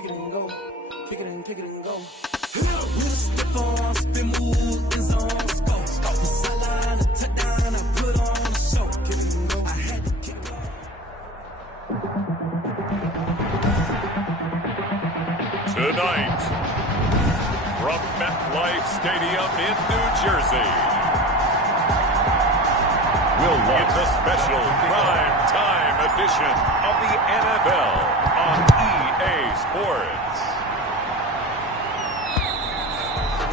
pick it and go. Pick it and go. With a stiff on, spin move, in zone, go. The sideline, a touchdown, I put on a show. Pick it and go. I had to kick off. Tonight, from MetLife Stadium in New Jersey, it's a special prime time edition of the NFL on EA Sports.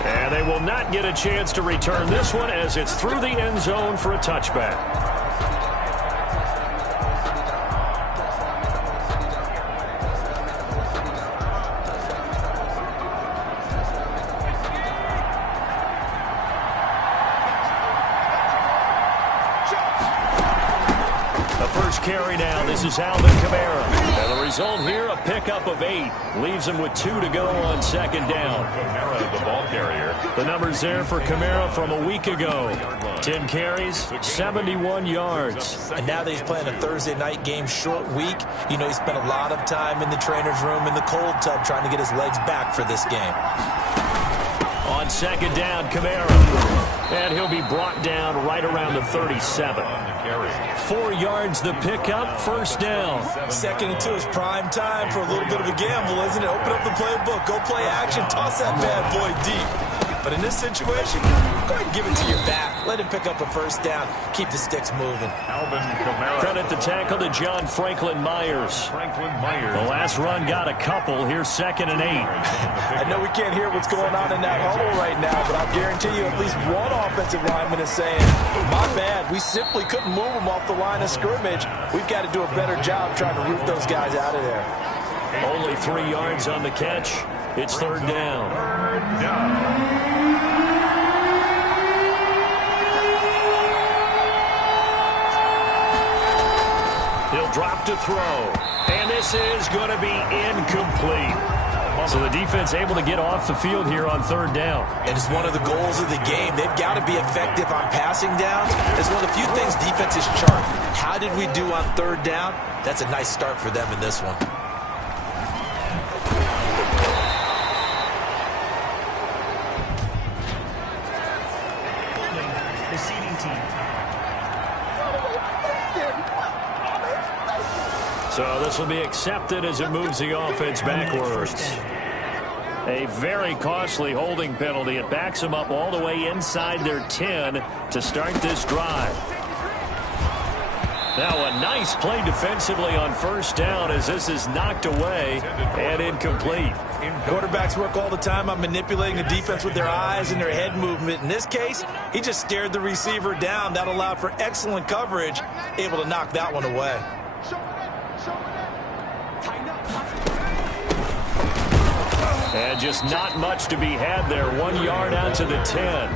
And they will not get a chance to return this one as it's through the end zone for a touchback. Carry now. This is Alvin Kamara. And the result here, a pickup of 8. Leaves him with 2 to go on second down. Kamara, the ball carrier. The numbers there for Kamara from a week ago. 10 carries, 71 yards. And now that he's playing a Thursday night game, short week, you know he spent a lot of time in the trainer's room in the cold tub trying to get his legs back for this game. On second down, Kamara. And he'll be brought down right around the 37. 4 yards the pickup, first down. 2nd and 2 is prime time for a little bit of a gamble, isn't it? Open up the playbook, go play action, toss that bad boy deep. But in this situation, go ahead and give it to your back. Let him pick up a first down. Keep the sticks moving. Alvin Kamara. Credit the tackle to John Franklin Myers. The last run got a couple. Here's 2nd and 8. I know we can't hear what's going on in that huddle right now, but I'll guarantee you at least one offensive lineman is saying, my bad, we simply couldn't move them off the line of scrimmage. We've got to do a better job trying to root those guys out of there. Only 3 yards on the catch. It's third down. He'll drop to throw. And this is going to be incomplete. So the defense able to get off the field here on third down. And it's one of the goals of the game. They've got to be effective on passing downs. It's one of the few things defenses chart. How did we do on third down? That's a nice start for them in this one. So this will be accepted as it moves the offense backwards. A very costly holding penalty. It backs them up all the way inside their 10 to start this drive. Now a nice play defensively on first down as this is knocked away and incomplete. Quarterbacks work all the time on manipulating the defense with their eyes and their head movement. In this case, he just stared the receiver down. That allowed for excellent coverage, able to knock that one away. And just not much to be had there. 1 yard out to the 10.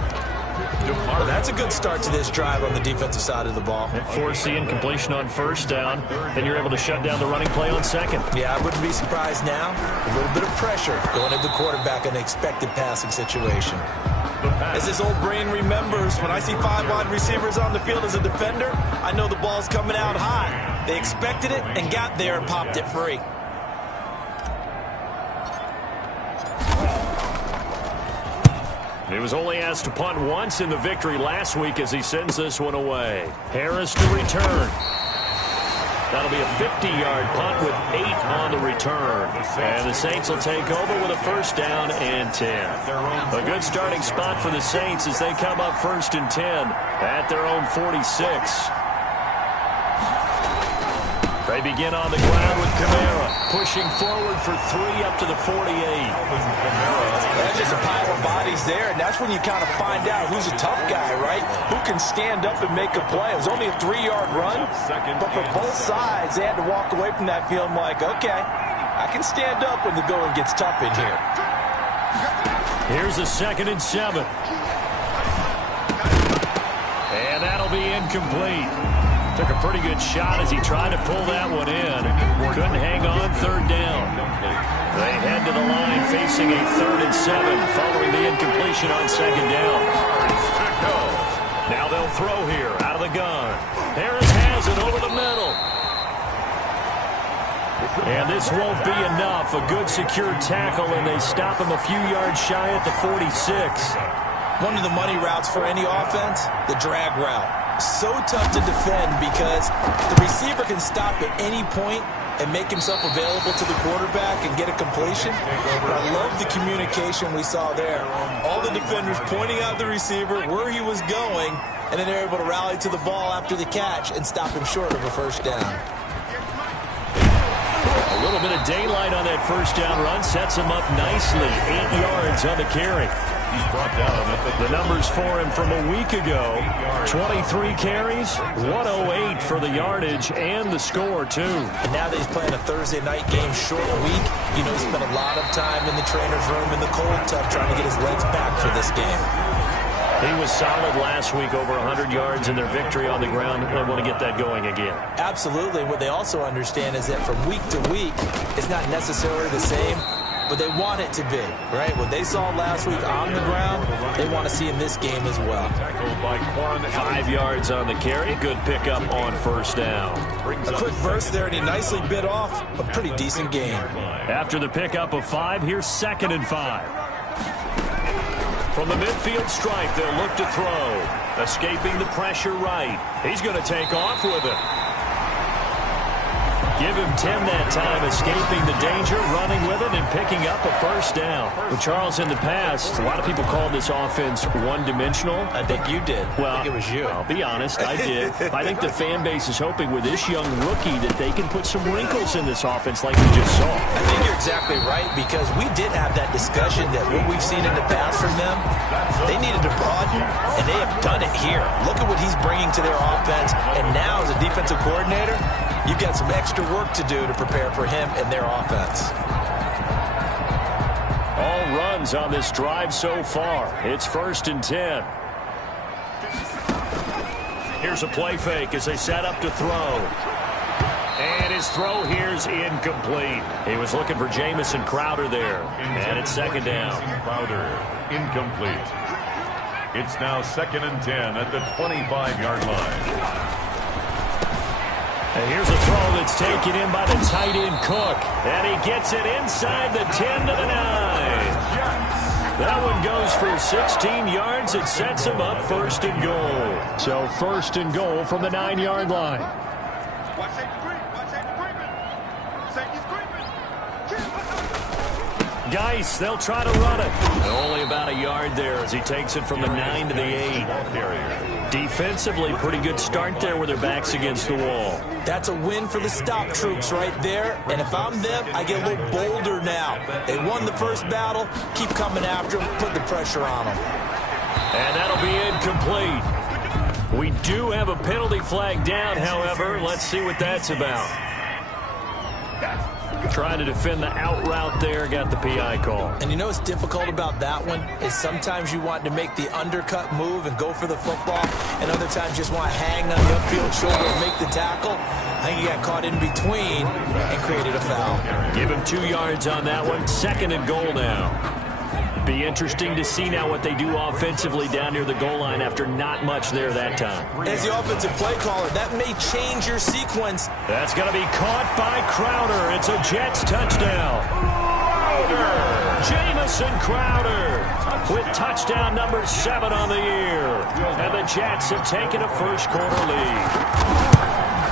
Well, that's a good start to this drive on the defensive side of the ball. Force the incompletion on first down. Then you're able to shut down the running play on second. Yeah, I wouldn't be surprised now. A little bit of pressure going at the quarterback in an expected passing situation. As his old brain remembers, when I see 5 wide receivers on the field as a defender, I know the ball's coming out high. They expected it and got there and popped it free. He was only asked to punt once in the victory last week as he sends this one away. Harris to return. That'll be a 50-yard punt with 8 on the return. And the Saints will take over with a first down and 10. A good starting spot for the Saints as they come up first and 10 at their own 46. They begin on the ground with Kamara, pushing forward for 3 up to the 48. That's just a pile of bodies there, and that's when you kind of find out who's a tough guy, right? Who can stand up and make a play. It was only a 3-yard run, but for both sides, they had to walk away from that feeling like, okay, I can stand up when the going gets tough in here. Here's a 2nd and 7. And that'll be incomplete. Took a pretty good shot as he tried to pull that one in. Couldn't hang on third down. They head to the line facing a 3rd and 7 following the incompletion on second down. Now they'll throw here out of the gun. Harris has it over the middle. And this won't be enough. A good secure tackle, and they stop him a few yards shy at the 46. One of the money routes for any offense, the drag route. So tough to defend because the receiver can stop at any point and make himself available to the quarterback and get a completion. But I love the communication we saw there. All the defenders pointing out the receiver, where he was going, and then they're able to rally to the ball after the catch and stop him short of a first down. A little bit of daylight on that first down run sets him up nicely. 8 yards on the carry. He's brought down at The numbers for him from a week ago. 23 carries, 108 for the yardage, and the score, too. And now that he's playing a Thursday night game, short week, you know, he spent a lot of time in the trainer's room in the cold tub trying to get his legs back for this game. He was solid last week, over 100 yards in their victory on the ground. They want to get that going again. Absolutely. What they also understand is that from week to week, it's not necessarily the same, but they want it to be, right? What they saw last week on the ground, they want to see in this game as well. 5 yards on the carry. Good pickup on first down. A quick burst there, and he nicely bit off a pretty decent gain. After the pickup of 5, here's 2nd and 5. From the midfield stripe, they'll look to throw. Escaping the pressure right. He's going to take off with it. Give him 10 that time, escaping the danger, running with it, and picking up a first down. With Charles in the past, a lot of people called this offense one-dimensional. I think you did. Well, I think it was you. I'll be honest, I did. I think the fan base is hoping with this young rookie that they can put some wrinkles in this offense like we just saw. I think you're exactly right, because we did have that discussion that what we've seen in the past from them, they needed to broaden, and they have done it here. Look at what he's bringing to their offense, and now as a defensive coordinator, you've got some extra work to do to prepare for him and their offense. All runs on this drive so far. It's 1st and 10. Here's a play fake as they set up to throw. And his throw here's incomplete. He was looking for Jamison Crowder there. And it's 2nd down. Crowder, incomplete. It's now 2nd and 10 at the 25-yard line. And here's a throw that's taken in by the tight end Cook. And he gets it inside the 10 to the 9. That one goes for 16 yards. It sets him up 1st and goal. So 1st and goal from the 9-yard line. Geis, they'll try to run it. Only about a yard there as he takes it from the 9 to the 8. Defensively, pretty good start there with their backs against the wall. That's a win for the stop troops right there. And if I'm them, I get a little bolder now. They won the first battle. Keep coming after them. Put the pressure on them. And that'll be incomplete. We do have a penalty flag down, however. Let's see what that's about. Trying to defend the out route there, got the PI call. And you know what's difficult about that one is sometimes you want to make the undercut move and go for the football, and other times you just want to hang on the upfield shoulder and make the tackle. I think he got caught in between and created a foul. Give him 2 yards on that one. 2nd and goal now. Be interesting to see now what they do offensively down near the goal line after not much there that time. As the offensive play caller, that may change your sequence. That's going to be caught by Crowder. It's a Jets touchdown. Jamison Crowder with touchdown number 7 on the year. And the Jets have taken a first-quarter lead.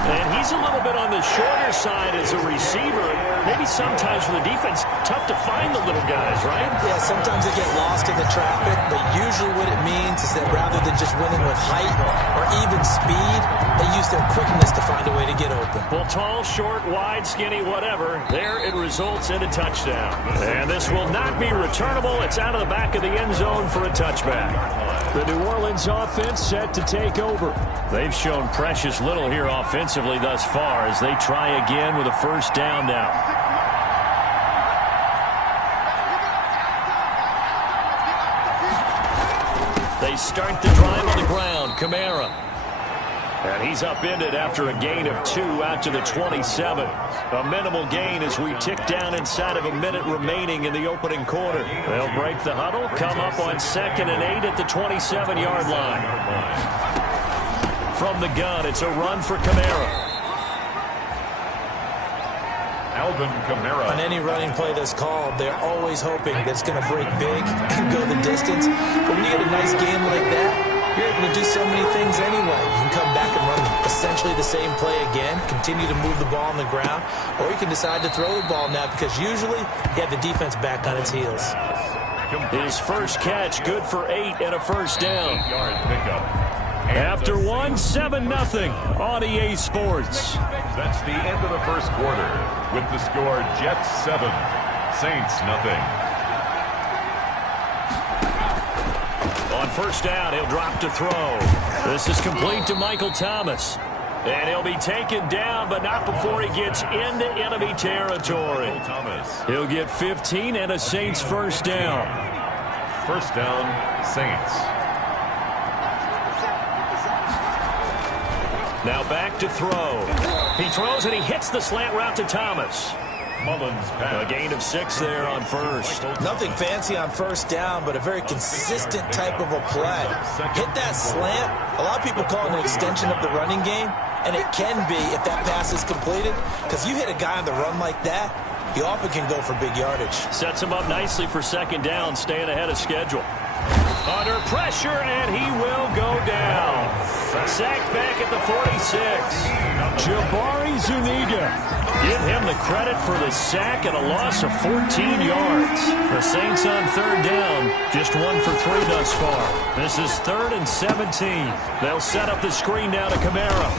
And he's a little bit on the shorter side as a receiver. Maybe sometimes for the defense, tough to find the little guys, right? Yeah, sometimes they get lost in the traffic, but usually what it means is that rather than just winning with height or even speed, they use their quickness to find a way to get open. Well, tall, short, wide, skinny, whatever, there it results in a touchdown. And this will not be returnable. It's out of the back of the end zone for a touchback. The New Orleans offense set to take over. They've shown precious little here offensively thus far as they try again with a first down now. They start the drive on the ground. Kamara. And he's upended after a gain of 2 out to the 27. A minimal gain as we tick down inside of a minute remaining in the opening quarter. They'll break the huddle, come up on 2nd and 8 at the 27-yard line. From the gun, it's a run for Kamara. Alvin Kamara. On any running play that's called, they're always hoping that it's going to break big and go the distance. But when you get a nice game like that, you're able to do so many things anyway. You can come back and run essentially the same play again, continue to move the ball on the ground, or you can decide to throw the ball now because usually you have the defense back on its heels. His first catch, good for 8 and a first down. 8-yard pickup. After 7-0 on EA Sports. That's the end of the first quarter with the score Jets 7, Saints 0. On first down, he'll drop to throw. This is complete to Michael Thomas. And he'll be taken down, but not before he gets into enemy territory. He'll get 15 and a Saints first down. First down, Saints. Now back to throw. He throws and he hits the slant route to Thomas. Mullins pass. A gain of 6 there on first. Nothing fancy on first down, but a very consistent type of a play. Hit that slant. A lot of people call it an extension of the running game, and it can be if that pass is completed, because you hit a guy on the run like that, he often can go for big yardage. Sets him up nicely for second down, staying ahead of schedule. Under pressure, and he will go down. Sacked back at the 46. Jabari Zuniga. Give him the credit for the sack and a loss of 14 yards. The Saints on third down, just 1 for 3 thus far. This is 3rd and 17. They'll set up the screen now to Kamara.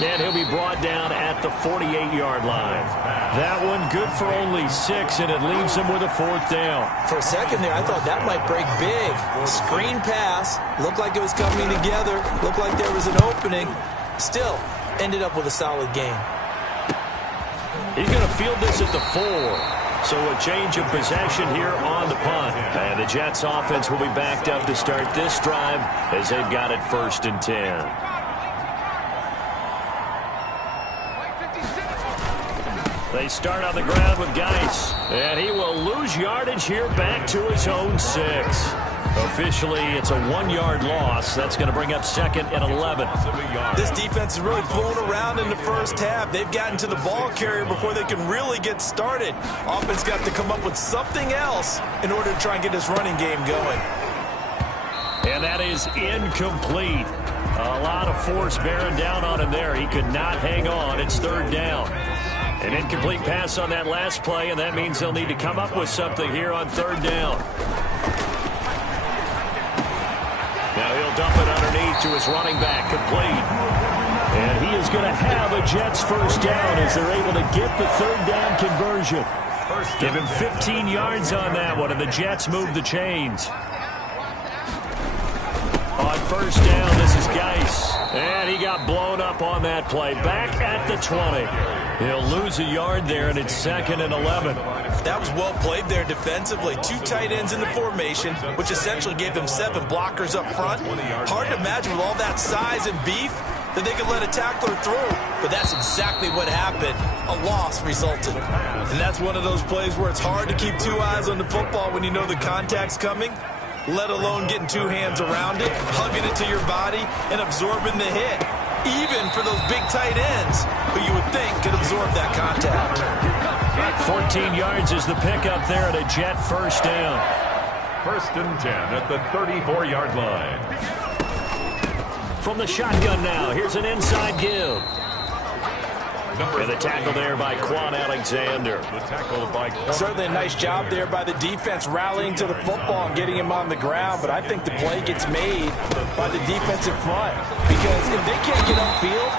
And he'll be brought down at the 48-yard line. That one good for only 6, and it leaves him with a 4th down. For a second there, I thought that might break big. Screen pass. Looked like it was coming together. Looked like there was an opening. Still, ended up with a solid game. He's going to field this at the 4. So a change of possession here on the punt. And the Jets offense will be backed up to start this drive as they've got it 1st and 10. They start on the ground with Geis, and he will lose yardage here back to his own 6. Officially, it's a 1-yard loss. That's going to bring up 2nd and 11. This defense is really blown around in the first half. They've gotten to the ball carrier before they can really get started. Offense got to come up with something else in order to try and get this running game going. And that is incomplete. A lot of force bearing down on him there. He could not hang on. It's 3rd down. An incomplete pass on that last play, and that means they'll need to come up with something here on 3rd down. Now he'll dump it underneath to his running back, complete. And he is going to have a Jets first down as they're able to get the 3rd down conversion. Give him 15 yards on that one, and the Jets move the chains. On first down, this is Geis. And he got blown up on that play. Back at the 20. He'll lose a yard there, and it's 2nd and 11. That was well played there defensively. 2 tight ends in the formation, which essentially gave them 7 blockers up front. Hard to imagine with all that size and beef that they could let a tackler through. But that's exactly what happened. A loss resulted. And that's one of those plays where it's hard to keep 2 eyes on the football when you know the contact's coming, let alone getting 2 hands around it, hugging it to your body, and absorbing the hit. Even for those big tight ends who you would think could absorb that contact. 14 yards is the pickup there at a Jet first down. 1st and 10 at the 34-yard line. From the shotgun now, here's an inside give. And the tackle there by Quan Alexander. The tackle by Quan. Certainly a nice job there by the defense rallying to the football and getting him on the ground, but I think the play gets made by the defensive front because if they can't get upfield,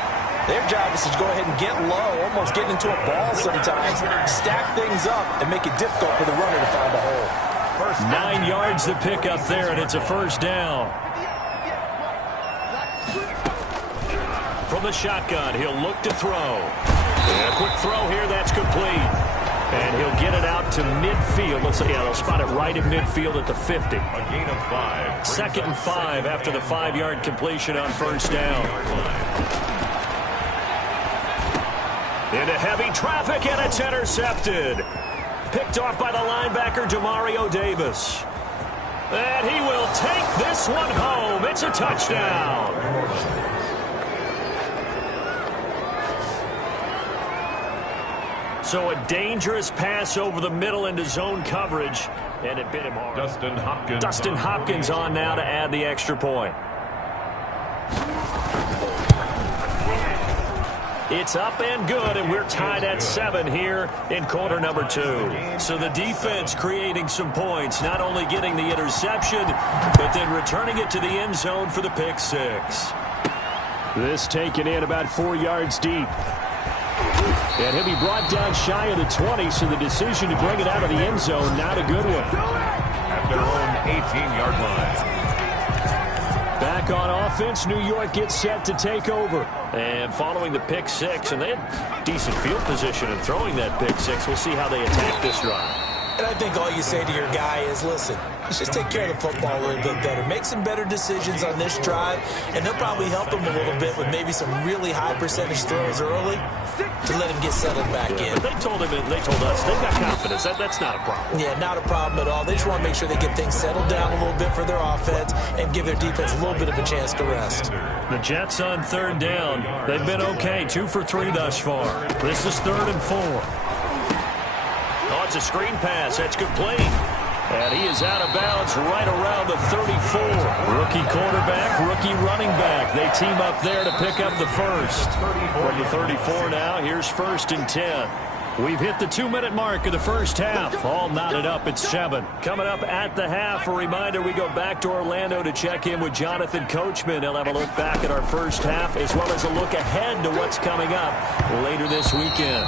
their job is to go ahead and get low, almost get into a ball sometimes, stack things up, and make it difficult for the runner to find a hole. 9 yards to pick up there, and it's a first down. From the shotgun, he'll look to throw. And a quick throw here, that's complete. And he'll get it out to midfield. Let's see, they'll spot it right in midfield at the 50. A gain of 5. 2nd and 5 after the 5-yard completion on first down. Into heavy traffic, and it's intercepted. Picked off by the linebacker, Demario Davis. And he will take this one home. It's a touchdown. So a dangerous pass over the middle into zone coverage, and it bit him hard. Dustin Hopkins on now to add the extra point. It's up and good, and we're tied at 7 here in quarter number 2. So the defense creating some points, not only getting the interception, but then returning it to the end zone for the pick 6. This taken in about 4 yards deep. And he'll be brought down shy of the 20, so the decision to bring it out of the end zone, not a good one. At their own 18-yard line. Back on offense, New York gets set to take over. And following the pick 6, and they had decent field position in throwing that pick 6. We'll see how they attack this drive. And I think all you say to your guy is, listen, let's just take care of the football a little bit better. Make some better decisions on this drive, and they'll probably help him a little bit with maybe some really high percentage throws early to let him get settled back in. But they told him, and they told us, they've got confidence. That's not a problem. Yeah, not a problem at all. They just want to make sure they get things settled down a little bit for their offense and give their defense a little bit of a chance to rest. The Jets on 3rd down. They've been okay, 2 for 3 thus far. This is 3rd and 4. Oh, it's a screen pass. That's complete. And he is out of bounds right around the 34. Rookie quarterback, rookie running back. They team up there to pick up the first. From the 34 now, here's 1st and 10. We've hit the 2-minute mark of the first half. All knotted up at 7. Coming up at the half, a reminder, we go back to Orlando to check in with Jonathan Coachman. He'll have a look back at our first half as well as a look ahead to what's coming up later this weekend.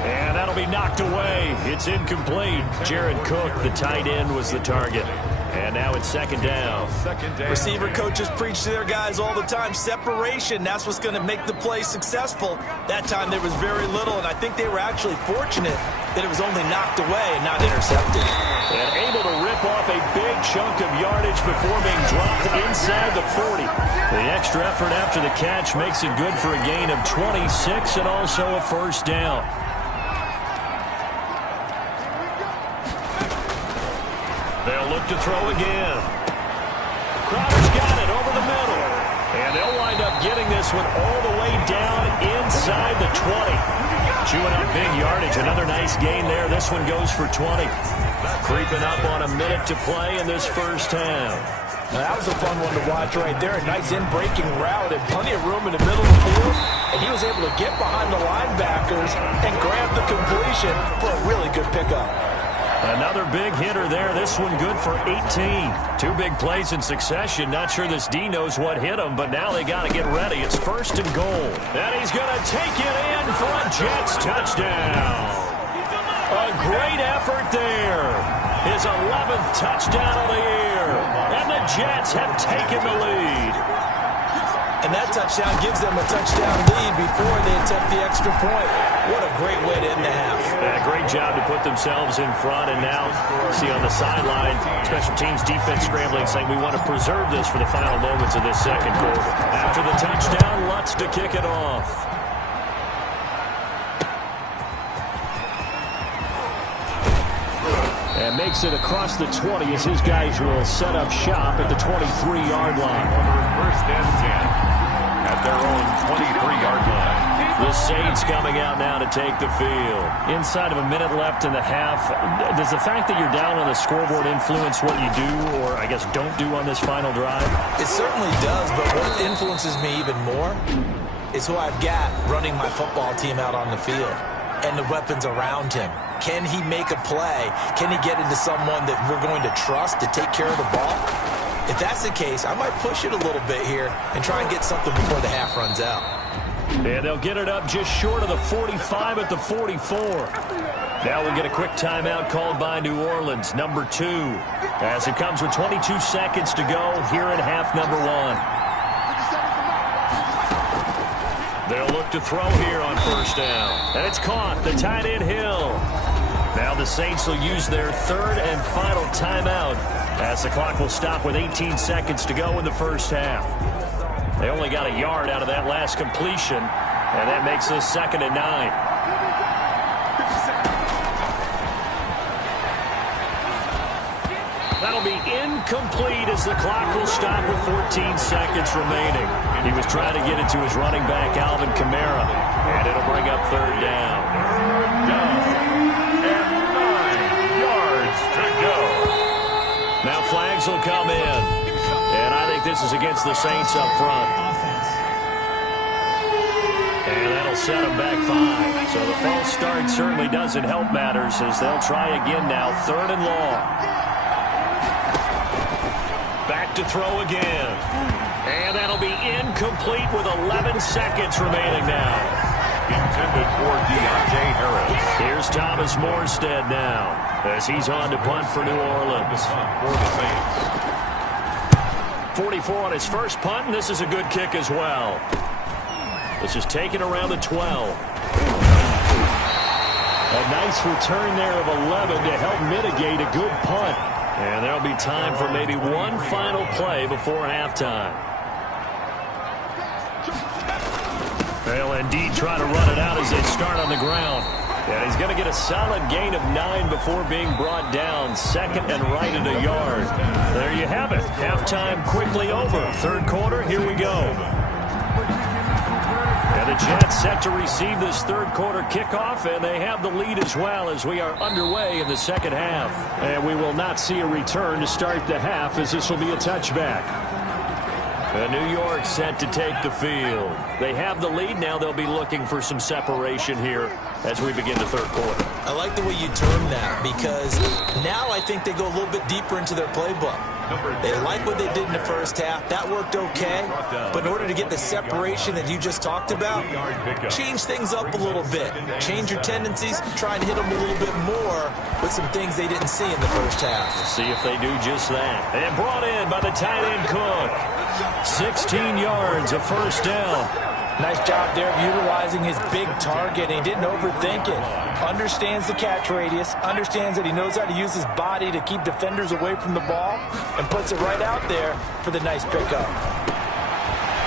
And that'll be knocked away. It's incomplete. Jared Cook, the tight end, was the target. And now it's 2nd down. Receiver coaches preach to their guys all the time. Separation, that's what's going to make the play successful. That time there was very little, and I think they were actually fortunate that it was only knocked away and not intercepted. And able to rip off a big chunk of yardage before being dropped inside the 40. The extra effort after the catch makes it good for a gain of 26 and also a 1st down. They'll look to throw again. Crowder's got it over the middle. And they'll wind up getting this one all the way down inside the 20. Chewing up big yardage. Another nice gain there. This one goes for 20. Creeping up on a minute to play in this first half. Now, that was a fun one to watch right there. A nice in-breaking route and plenty of room in the middle of the field. And he was able to get behind the linebackers and grab the completion for a really good pickup. Another big hitter there. This one good for 18. 2 big plays in succession. Not sure this D knows what hit him, but now they got to get ready. It's 1st and goal. And he's going to take it in for a Jets touchdown. A great effort there. His 11th touchdown of the year. And the Jets have taken the lead. And that touchdown gives them a touchdown lead before they attempt the extra point. What a great way to end the half. Yeah, great job to put themselves in front. And now, see on the sideline, special teams defense scrambling, saying we want to preserve this for the final moments of this 2nd quarter. After the touchdown, Lutz to kick it off. And makes it across the 20 as his guys will set up shop at the 23-yard line. 1st and 10 at their own 23-yard line. The Saints coming out now to take the field. Inside of a minute left in the half, does the fact that you're down on the scoreboard influence what you do or, I guess, don't do on this final drive? It certainly does, but what influences me even more is who I've got running my football team out on the field and the weapons around him. Can he make a play? Can he get into someone that we're going to trust to take care of the ball? If that's the case, I might push it a little bit here and try and get something before the half runs out. And they'll get it up just short of the 45 at the 44. Now we'll get a quick timeout called by New Orleans, number 2. As it comes with 22 seconds to go here in half number 1. They'll look to throw here on 1st down. And it's caught. The tight end Hill. Now the Saints will use their 3rd and final timeout as the clock will stop with 18 seconds to go in the first half. They only got a yard out of that last completion, and that makes this 2nd and 9. That'll be incomplete as the clock will stop with 14 seconds remaining. He was trying to get it to his running back, Alvin Kamara, and it'll bring up 3rd down. yards will come in. And I think this is against the Saints up front. And that'll set them back 5. So the false start certainly doesn't help matters as they'll try again now. 3rd and long. Back to throw again. And that'll be incomplete with 11 seconds remaining now. Intended for Deontay Harris. Here's Thomas Morstead now as he's on to punt for New Orleans. For the Saints. 44 on his first punt, and this is a good kick as well. This is taken around the 12. A nice return there of 11 to help mitigate a good punt. And there'll be time for maybe one final play before halftime. They'll indeed try to run it out as they start on the ground. And he's going to get a solid gain of 9 before being brought down. 2nd and right at a yard. There you have it. Halftime quickly over. 3rd quarter, here we go. And the Jets set to receive this 3rd quarter kickoff, and they have the lead as well as we are underway in the 2nd half. And we will not see a return to start the half as this will be a touchback. And New York set to take the field. They have the lead. Now they'll be looking for some separation here as we begin the 3rd quarter. I like the way you term that because now I think they go a little bit deeper into their playbook. They like what they did in the first half. That worked okay. But in order to get the separation that you just talked about, change things up a little bit. Change your tendencies. Try and hit them a little bit more with some things they didn't see in the first half. See if they do just that. And brought in by the tight end Cook. 16 yards, a first down. Nice job there of utilizing his big target, and he didn't overthink it. Understands the catch radius, understands that he knows how to use his body to keep defenders away from the ball, and puts it right out there for the nice pickup.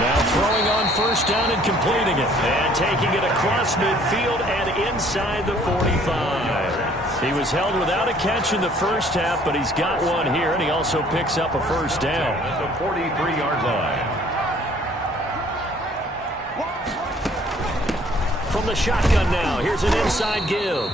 Now throwing on first down and completing it. And taking it across midfield and inside the 45. He was held without a catch in the first half, but he's got one here, and he also picks up a first down. At the 43-yard line. From the shotgun now, here's an inside give.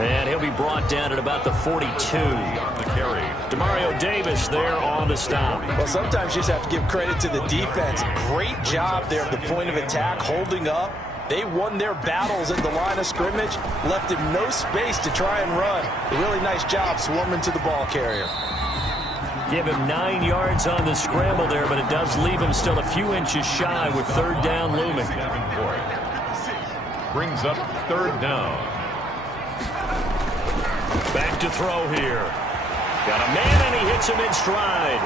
And he'll be brought down at about the 42. On the carry. Demario Davis there on the stop. Well, sometimes you just have to give credit to the defense. Great job there at the point of attack, holding up. They won their battles at the line of scrimmage, left him no space to try and run. A really nice job swarming to the ball carrier. Give him 9 yards on the scramble there, but it does leave him still a few inches shy with 3rd down looming. Brings up 3rd down. Back to throw here. Got a man, and he hits him in stride.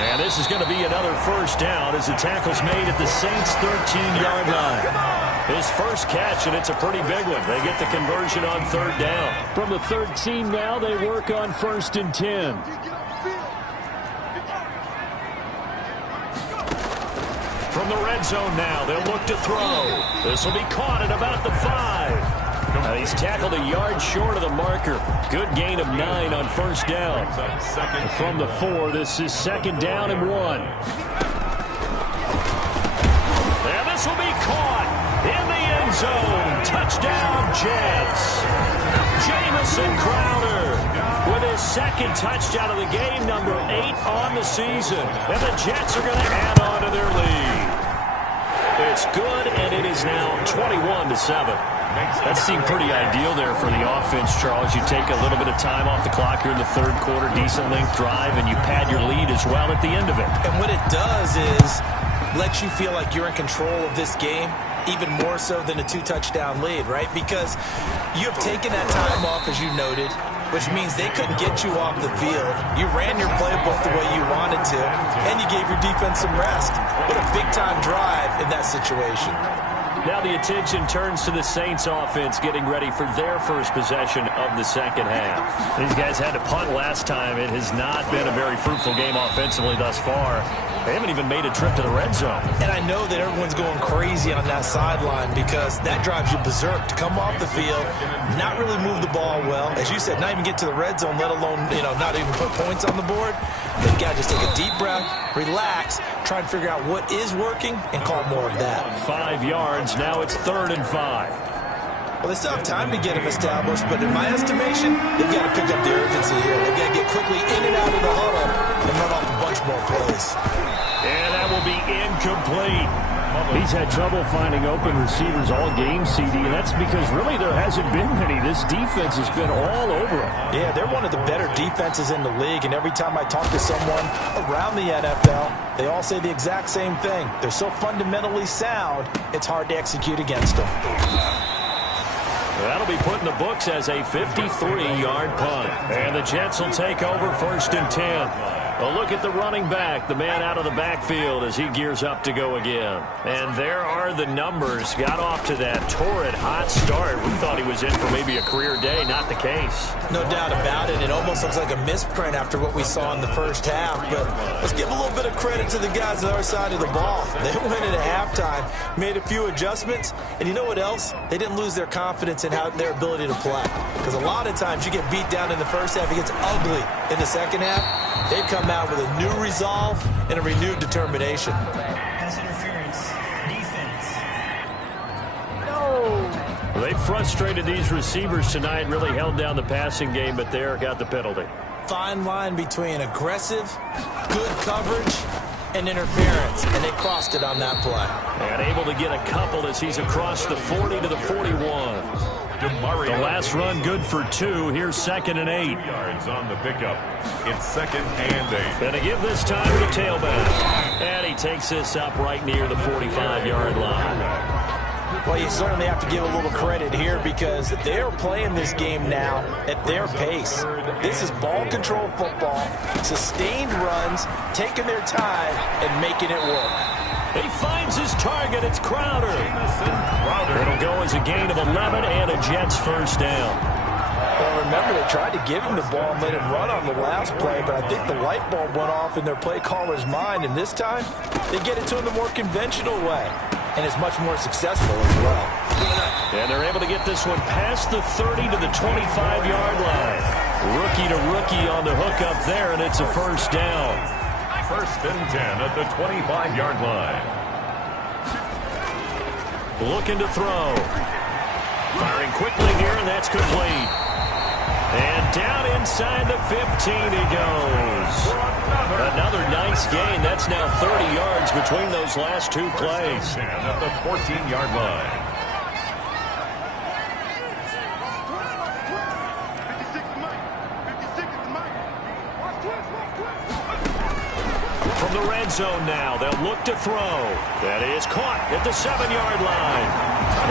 And this is going to be another first down as the tackle's made at the Saints' 13-yard line. His first catch, and it's a pretty big one. They get the conversion on 3rd down. From the 13 now, they work on 1st and 10. From the red zone now, they'll look to throw. This will be caught at about the 5. He's tackled a yard short of the marker. Good gain of 9 on first down. From the 4, this is 2nd down and 1. And this will be caught in the end zone. Touchdown, Jets. Jamison Crowder with his 2nd touchdown of the game, number 8 on the season. And the Jets are going to add on to their lead. It's good, and it is now 21-7. That seemed pretty ideal there for the offense, Charles. You take a little bit of time off the clock here in the 3rd quarter, decent length drive, and you pad your lead as well at the end of it. And what it does is let you feel like you're in control of this game, even more so than a 2-touchdown lead, right? Because you have taken that time off, as you noted, which means they couldn't get you off the field. You ran your playbook the way you wanted to, and you gave your defense some rest. What a big-time drive in that situation. Now the attention turns to the Saints offense getting ready for their first possession of the 2nd half. These guys had to punt last time. It has not been a very fruitful game offensively thus far. They haven't even made a trip to the red zone. And I know that everyone's going crazy on that sideline because that drives you berserk to come off the field, not really move the ball well. As you said, not even get to the red zone, let alone, not even put points on the board. They've got to just take a deep breath, relax, try and figure out what is working, and call more of that. 5 yards. Now it's 3rd and 5. Well, they still have time to get him established, but in my estimation, they've got to pick up the urgency here. They've got to get quickly in and out of the huddle and run off a bunch more plays. And that will be incomplete. He's had trouble finding open receivers all game, CD, and that's because really there hasn't been many. This defense has been all over him. Yeah, they're one of the better defenses in the league, and every time I talk to someone around the NFL, they all say the exact same thing. They're so fundamentally sound, it's hard to execute against them. That'll be put in the books as a 53-yard punt. And the Jets will take over 1st and 10. A look at the running back, the man out of the backfield as he gears up to go again. And there are the numbers. Got off to that torrid hot start. We thought he was in for maybe a career day. Not the case. No doubt about it. It almost looks like a misprint after what we saw in the first half. But let's give a little bit of credit to the guys on the other side of the ball. They went in at halftime, made a few adjustments, and you know what else? They didn't lose their confidence in their ability to play. Because a lot of times you get beat down in the first half, it gets ugly in the second half. They've come out with a new resolve and a renewed determination. Pass interference. Defense. No. They frustrated these receivers tonight, really held down the passing game, but there got the penalty. Fine line between aggressive, good coverage, and interference, and they crossed it on that play. And able to get a couple as he's across the 40 to the 41. The last run good for 2. Here's 2nd and 8. 2 yards on the pickup. It's 2nd and 8. And to give this time to the tailback. And he takes this up right near the 45-yard line. Well, you certainly have to give a little credit here because they're playing this game now at their pace. This is ball control football, sustained runs, taking their time and making it work. He finds his target. It's Crowder. It'll go as a gain of 11 and a Jets first down. Well, remember, they tried to give him the ball and let him run on the last play, but I think the light bulb went off in their play caller's mind, and this time they get it to him the more conventional way, and it's much more successful as well. And they're able to get this one past the 30 to the 25-yard line. Rookie to rookie on the hook up there, and it's a first down. 1st and 10 at the 25-yard line. Looking to throw. Firing quickly here, and that's complete. And down inside the 15 he goes. Another nice gain. That's now 30 yards between those last 2 plays. 10 at the 14-yard line. From the red zone now, they'll look to throw. That is caught at the 7-yard line.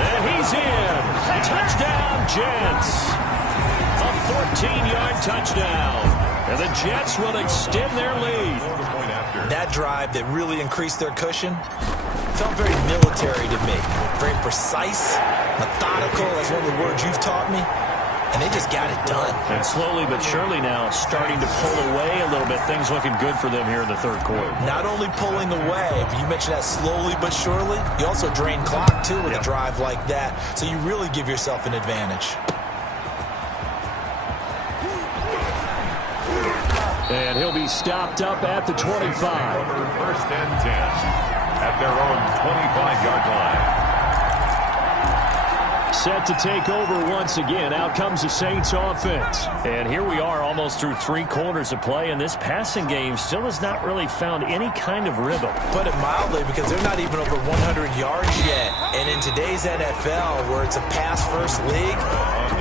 And he's in. Touchdown, Jets. A 14-yard touchdown. And the Jets will extend their lead. That drive that really increased their cushion felt very military to me. Very precise, methodical. That's one of the words you've taught me. And they just got it done. And slowly but surely now starting to pull away a little bit. Things looking good for them here in the 3rd quarter. Not only pulling away, but you mentioned that slowly but surely. You also drain clock, too, with a drive like that. So you really give yourself an advantage. And he'll be stopped up at the 25. 1st and 10 at their own 25-yard line. Set to take over once again. Out comes the Saints offense. And here we are almost through 3 quarters of play, and this passing game still has not really found any kind of rhythm. Put it mildly, because they're not even over 100 yards yet. And in today's NFL, where it's a pass-first league,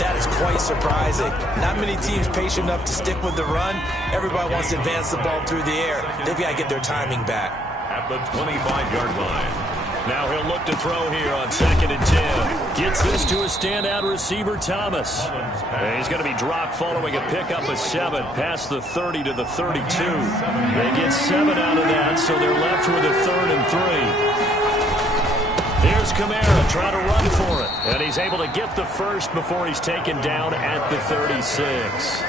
that is quite surprising. Not many teams patient enough to stick with the run. Everybody wants to advance the ball through the air. They've got to get their timing back. At the 25-yard line. Now he'll look to throw here on 2nd and 10. Gets this to a standout receiver, Thomas. And he's going to be dropped following a pickup of 7 past the 30 to the 32. They get 7 out of that, so they're left with a 3rd and 3. Here's Kamara trying to run for it. And he's able to get the first before he's taken down at the 36.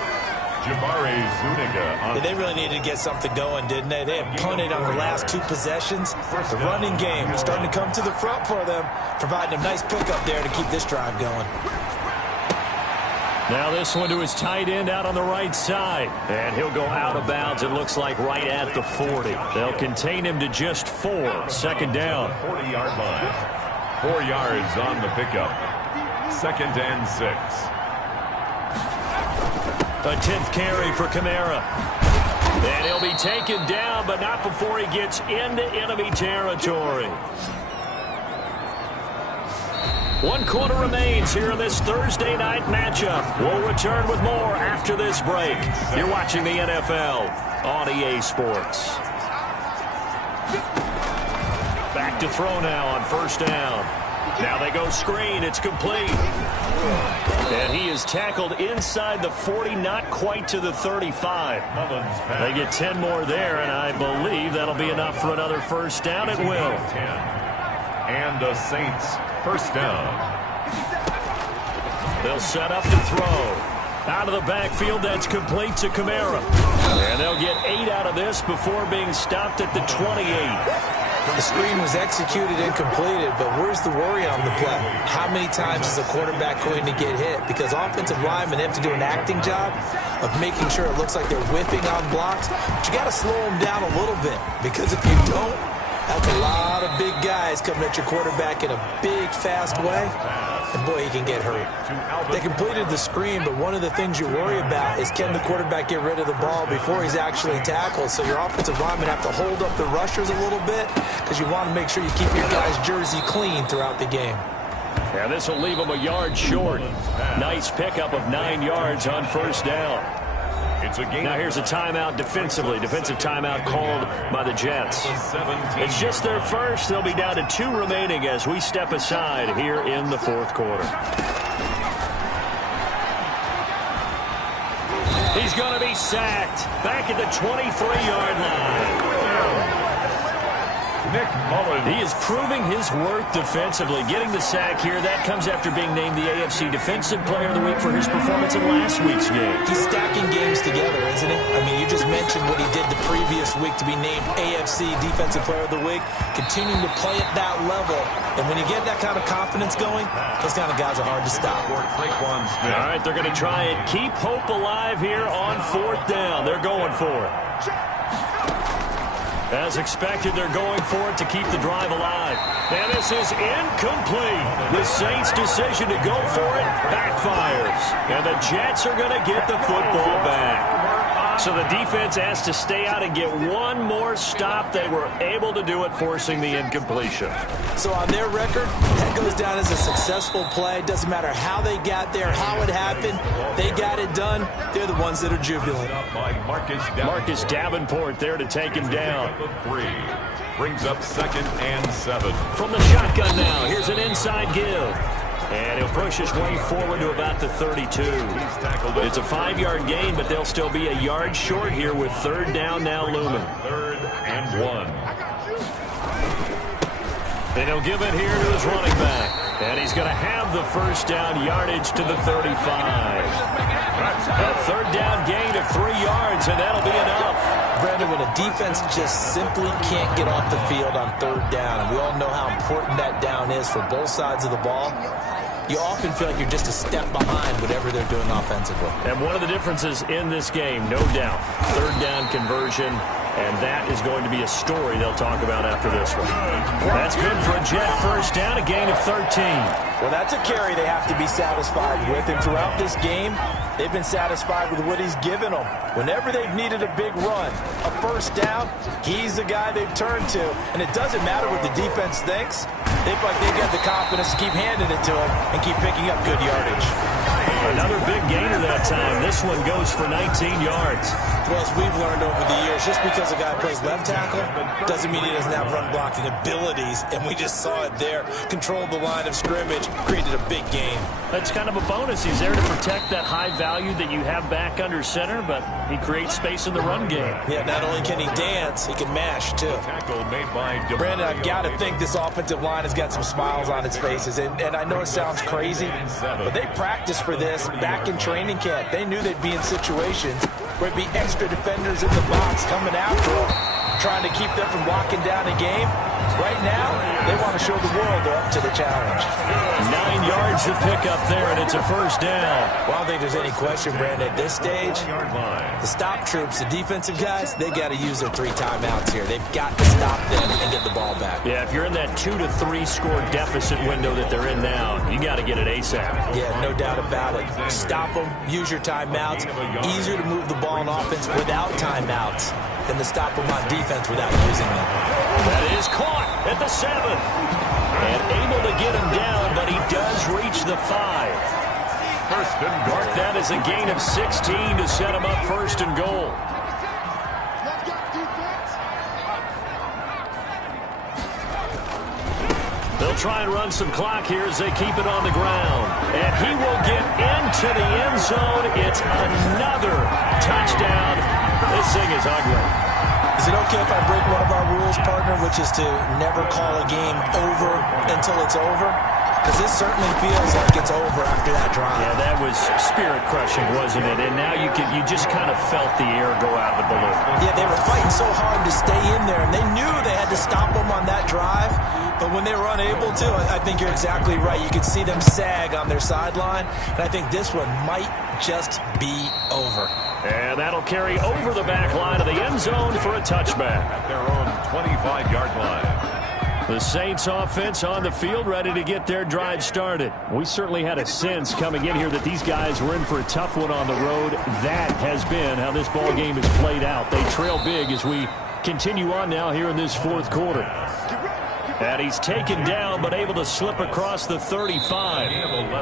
They really needed to get something going, didn't they? They had punted on the last 2 possessions. The running game was starting to come to the front for them, providing a nice pickup there to keep this drive going. Now this one to his tight end out on the right side. And he'll go out of bounds, it looks like, right at the 40. They'll contain him to just 4. 2nd down. 40-yard line. 4 yards on the pickup. 2nd and 6. A 10th carry for Kamara. And he'll be taken down, but not before he gets into enemy territory. 1 quarter remains here in this Thursday night matchup. We'll return with more after this break. You're watching the NFL on EA Sports. Back to throw now on 1st down. Now they go screen. It's complete. And he is tackled inside the 40, not quite to the 35. They get 10 more there, and I believe that'll be enough for another 1st down. It will. And the Saints 1st down. They'll set up to throw. Out of the backfield, that's complete to Kamara. And they'll get 8 out of this before being stopped at the 28. The screen was executed and completed, but where's the worry on the play? How many times is a quarterback going to get hit? Because offensive linemen have to do an acting job of making sure it looks like they're whipping on blocks. But you got to slow them down a little bit, because if you don't, that's a lot of big guys coming at your quarterback in a big, fast way. And boy, he can get hurt. They completed the screen, but one of the things you worry about is can the quarterback get rid of the ball before he's actually tackled. So your offensive linemen have to hold up the rushers a little bit because you want to make sure you keep your guy's jersey clean throughout the game. Yeah, this will leave him a yard short. Nice pickup of 9 yards on 1st down. Now here's a timeout defensively. Defensive timeout called by the Jets. It's just their first. They'll be down to 2 remaining as we step aside here in the 4th quarter. He's going to be sacked back at the 23-yard line. Nick Mullins. He is proving his worth defensively. Getting the sack here, that comes after being named the AFC Defensive Player of the Week for his performance in last week's game. He's stacking games together, isn't he? I mean, you just mentioned what he did the previous week to be named AFC Defensive Player of the Week, continuing to play at that level. And when you get that kind of confidence going, those kind of guys are hard to stop. All right, they're going to try and keep hope alive here on 4th down. They're going for it. As expected, they're going for it to keep the drive alive. And this is incomplete. The Saints' decision to go for it backfires. And the Jets are going to get the football back. So the defense has to stay out and get one more stop. They were able to do it, forcing the incompletion. So on their record, that goes down as a successful play. Doesn't matter how they got there, how it happened. They got it done. They're the ones that are jubilant. Marcus Davenport there to take him down. 3 brings up 2nd and 7. From the shotgun now, here's an inside give. And he'll push his way forward to about the 32. It's a 5-yard gain, but they'll still be a yard short here with 3rd down now looming. 3rd and 1. And he'll give it here to his running back. And he's going to have the 1st down yardage to the 35. A 3rd down gain of 3 yards, and that'll be enough. Brandon, when a defense just simply can't get off the field on 3rd down, and we all know how important that down is for both sides of the ball, you often feel like you're just a step behind whatever they're doing offensively. And one of the differences in this game, no doubt, 3rd down conversion, and that is going to be a story they'll talk about after this one. That's good for a Jet 1st down, a gain of 13. Well, that's a carry they have to be satisfied with, and throughout this game, they've been satisfied with what he's given them. Whenever they've needed a big run, a 1st down, he's the guy they've turned to. And it doesn't matter what the defense thinks. They feel like they've got the confidence to keep handing it to him and keep picking up good yardage. Another big gainer that time. This one goes for 19 yards. Well, as we've learned over the years, just because a guy plays left tackle doesn't mean he doesn't have run blocking abilities. And we just saw it there. Controlled the line of scrimmage, created a big gain. That's kind of a bonus. He's there to protect that high value that you have back under center, but he creates space in the run game. Yeah, not only can he dance, he can mash, too. Brandon, I've got to think this offensive line has got some smiles on its faces. And I know it sounds crazy, but they practiced for this back in training camp. They knew they'd be in situations where it'd be extra defenders in the box coming after them. trying to keep them from locking down a game. Right now, they want to show the world they're up to the challenge. 9 yards to pick up there, and it's a first down. Well, I don't think there's any question, Brandon, at this stage, the stop troops, the defensive guys, they got to use their 3 timeouts here. They've got to stop them and get the ball back. Yeah, if you're in that 2 to 3 score deficit window that they're in now, you got to get it ASAP. Yeah, no doubt about it. Stop them, use your timeouts. Easier to move the ball on offense without timeouts than to stop them on defense without using them. That is caught at the 7. And able to get him down, but he does reach the 5. Mark that as a gain of 16 to set him up first and goal. They'll try and run some clock here as they keep it on the ground. And he will get into the end zone. It's another touchdown. This thing is ugly. Is it okay if I break one of our rules, partner, which is to never call a game over until it's over? Because this certainly feels like it's over after that drive. Yeah, that was spirit-crushing, wasn't it? And now you just kind of felt the air go out of the balloon. Yeah, they were fighting so hard to stay in there, and they knew they had to stop them on that drive. But when they were unable to, I think you're exactly right. You could see them sag on their sideline, and I think this one might just be over. And that'll carry over the back line of the end zone for a touchback. At their own 25-yard line. The Saints offense on the field, ready to get their drive started. We certainly had a sense coming in here that these guys were in for a tough one on the road. That has been how this ball game has played out. They trail big as we continue on now here in this fourth quarter. And he's taken down, but able to slip across the 35.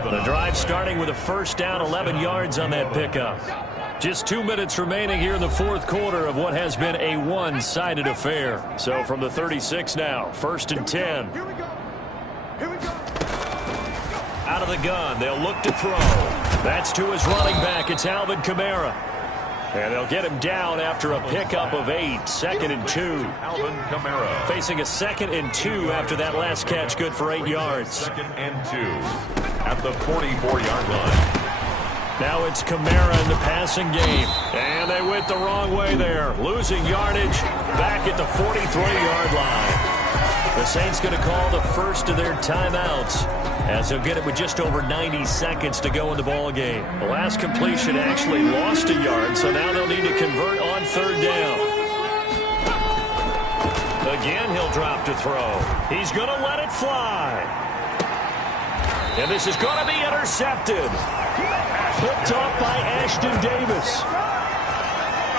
The drive starting with a first down, 11 yards on that pickup. Just 2 minutes remaining here in the fourth quarter of what has been a one-sided affair. So from the 36 now, first and 10. Out of the gun, they'll look to throw. That's to his running back. It's Alvin Kamara. And they'll get him down after a pickup of 8. Second and 2. Alvin Kamara. Facing a second and 2 after that last catch, good for 8 yards. Second and 2 at the 44-yard line. Now it's Kamara in the passing game. And they went the wrong way there. Losing yardage back at the 43-yard line. The Saints going to call the first of their timeouts as they'll get it with just over 90 seconds to go in the ball game. The last completion actually lost a yard, so now they'll need to convert on third down. Again, he'll drop to throw. He's going to let it fly. And this is going to be intercepted. Picked off by Ashton Davis.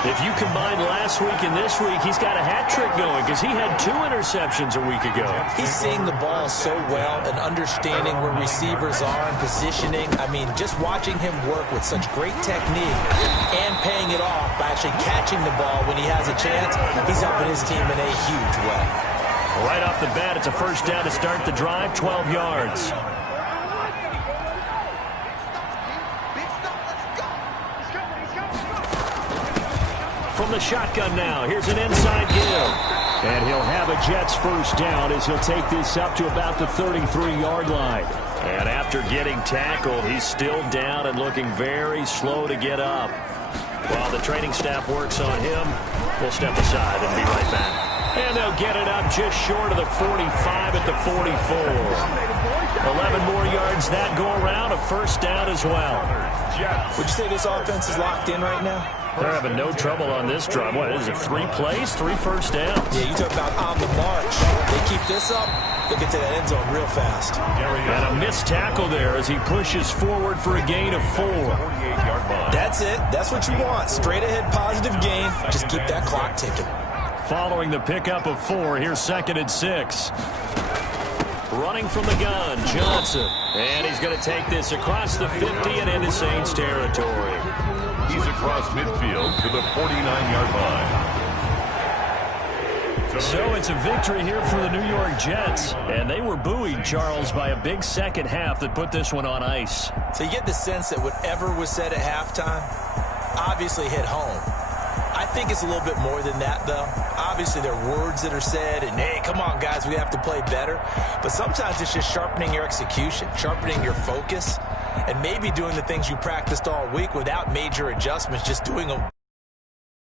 If you combine last week and this week, he's got a hat trick going because he had 2 interceptions a week ago. He's seeing the ball so well and understanding where receivers are and positioning. I mean, just watching him work with such great technique and paying it off by actually catching the ball when he has a chance, he's helping his team in a huge way. Right off the bat, it's a first down to start the drive, 12 yards. From the shotgun now, here's an inside give. And he'll have a Jets first down as he'll take this up to about the 33-yard line. And after getting tackled, he's still down and looking very slow to get up. While the training staff works on him, we'll step aside and be right back. And they'll get it up just short of the 45 at the 44. 11 more yards that go around, a first down as well. Would you say this offense is locked in right now? They're having no trouble on this drive. What is it, 3 plays, 3 first downs? Yeah, you talk about on the march. They keep this up, they'll get to that end zone real fast. And a missed tackle there as he pushes forward for a gain of 4. That's it. That's what you want. Straight ahead positive gain. Just keep that clock ticking. Following the pickup of 4, here's second and 6. Running from the gun, Johnson. And he's going to take this across the 50 and into Saints territory. He's across midfield to the 49-yard line. So it's a victory here for the New York Jets. And they were buoyed, Charles, by a big second half that put this one on ice. So you get the sense that whatever was said at halftime obviously hit home. I think it's a little bit more than that, though. Obviously, there are words that are said, and, hey, come on, guys, we have to play better. But sometimes it's just sharpening your execution, sharpening your focus, and maybe doing the things you practiced all week without major adjustments, just doing them